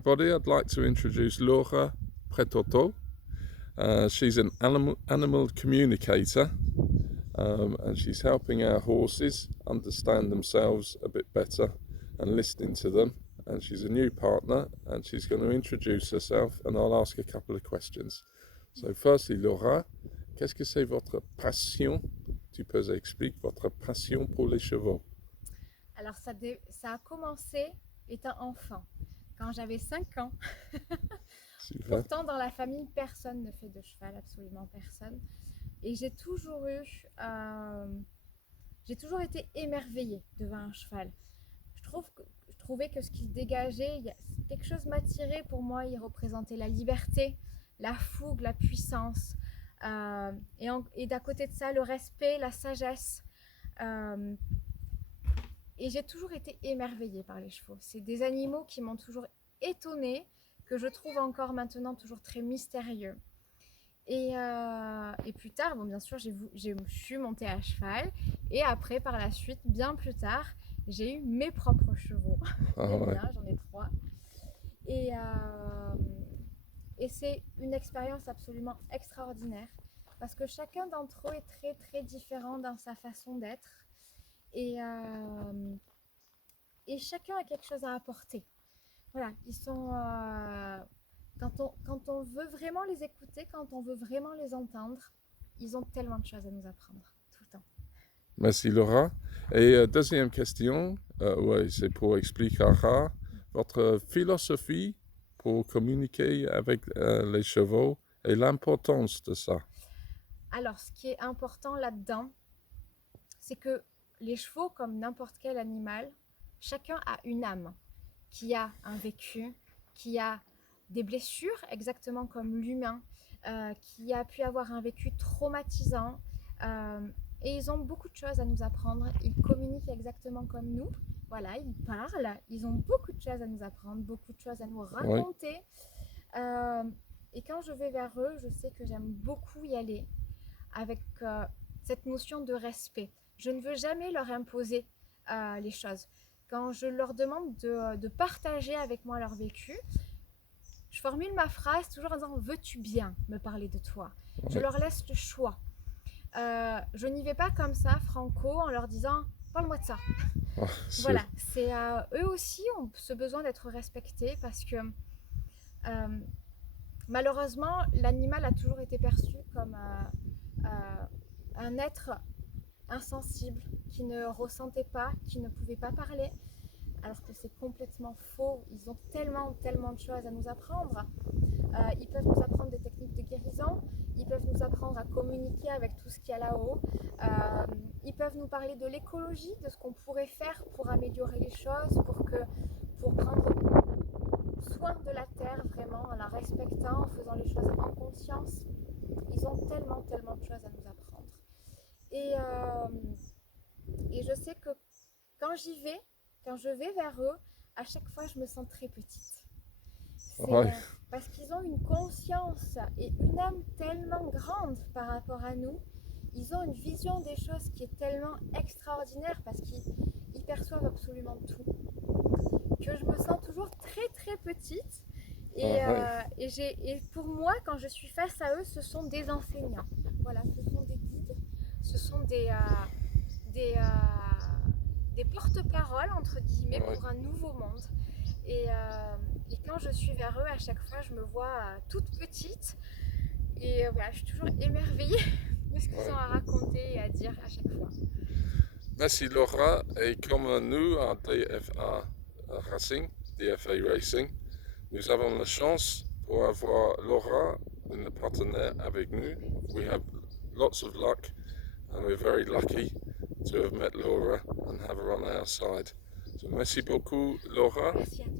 everybody. I'd like to introduce Laura Pretoto. She's an animal communicator, and she's helping our horses understand themselves a bit better and listening to them. And she's a new partner, and she's going to introduce herself, and I'll ask a couple of questions. So firstly, Laura, qu'est-ce que c'est votre passion? Tu peux expliquer votre passion pour les chevaux? Alors ça a commencé étant enfant, quand j'avais 5 ans. Super. Pourtant dans la famille personne ne fait de cheval, absolument personne. Et j'ai toujours été émerveillée devant un cheval. Je trouvais que ce qu'il dégageait, quelque chose m'attirait pour moi, il représentait la liberté, la fougue, la puissance. Et d'à côté de ça, le respect, la sagesse. Et j'ai toujours été émerveillée par les chevaux. C'est des animaux qui m'ont toujours étonnée, que je trouve encore maintenant toujours très mystérieux. Et plus tard, bon, bien sûr, je suis montée à cheval. Et après, par la suite, bien plus tard, j'ai eu mes propres chevaux. J'en ai 3. Et c'est une expérience absolument extraordinaire. Parce que chacun d'entre eux est très très différent dans sa façon d'être. Et chacun a quelque chose à apporter. Voilà, ils sont... quand on veut vraiment les écouter, quand on veut vraiment les entendre, ils ont tellement de choses à nous apprendre, tout le temps. Merci Laura. Et deuxième question, ouais, c'est pour expliquer votre philosophie pour communiquer avec les chevaux et l'importance de ça. Alors, ce qui est important là-dedans, c'est que les chevaux, comme n'importe quel animal, chacun a une âme, qui a un vécu, qui a des blessures, exactement comme l'humain, qui a pu avoir un vécu traumatisant. Et ils ont beaucoup de choses à nous apprendre. Ils communiquent exactement comme nous. Voilà, ils parlent. Ils ont beaucoup de choses à nous apprendre, beaucoup de choses à nous raconter. Oui. Et quand je vais vers eux, je sais que j'aime beaucoup y aller avec cette notion de respect. Je ne veux jamais leur imposer les choses. Quand je leur demande de partager avec moi leur vécu, je formule ma phrase toujours en disant « Veux-tu bien me parler de toi ?» Je leur laisse le choix. Je n'y vais pas comme ça, franco, en leur disant « Parle-moi de ça. » Voilà, c'est eux aussi ont ce besoin d'être respectés parce que malheureusement, l'animal a toujours été perçu comme un être insensible, qui ne ressentait pas, qui ne pouvait pas parler, alors que c'est complètement faux. Ils ont tellement de choses à nous apprendre. Ils peuvent nous apprendre des techniques de guérison, ils peuvent nous apprendre à communiquer avec tout ce qu'il y a là-haut, ils peuvent nous parler de l'écologie, de ce qu'on pourrait faire pour améliorer les choses, pour prendre soin de la terre vraiment, en la respectant, en faisant les choses en conscience. Ils ont tellement de choses à nous apprendre. Et je sais que quand je vais vers eux, à chaque fois je me sens très petite. Parce qu'ils ont une conscience et une âme tellement grande par rapport à nous. Ils ont une vision des choses qui est tellement extraordinaire parce qu'ils perçoivent absolument tout. Que je me sens toujours très petite. Et pour moi, quand je suis face à eux, ce sont des enseignants. Voilà, ce sont des guides, ce sont des porte-paroles, entre guillemets, pour un nouveau monde. Et quand je suis vers eux, à chaque fois, je me vois toute petite. Et voilà, je suis toujours émerveillée de ce qu'ils ont à raconter et à dire à chaque fois. Merci Laura. Et comme nous, à DFA Racing, nous avons la chance pour avoir Laura, une partenaire avec nous. We have lots of luck and we're very lucky to have met Laura and have her on our side. So merci beaucoup Laura. Merci à toi.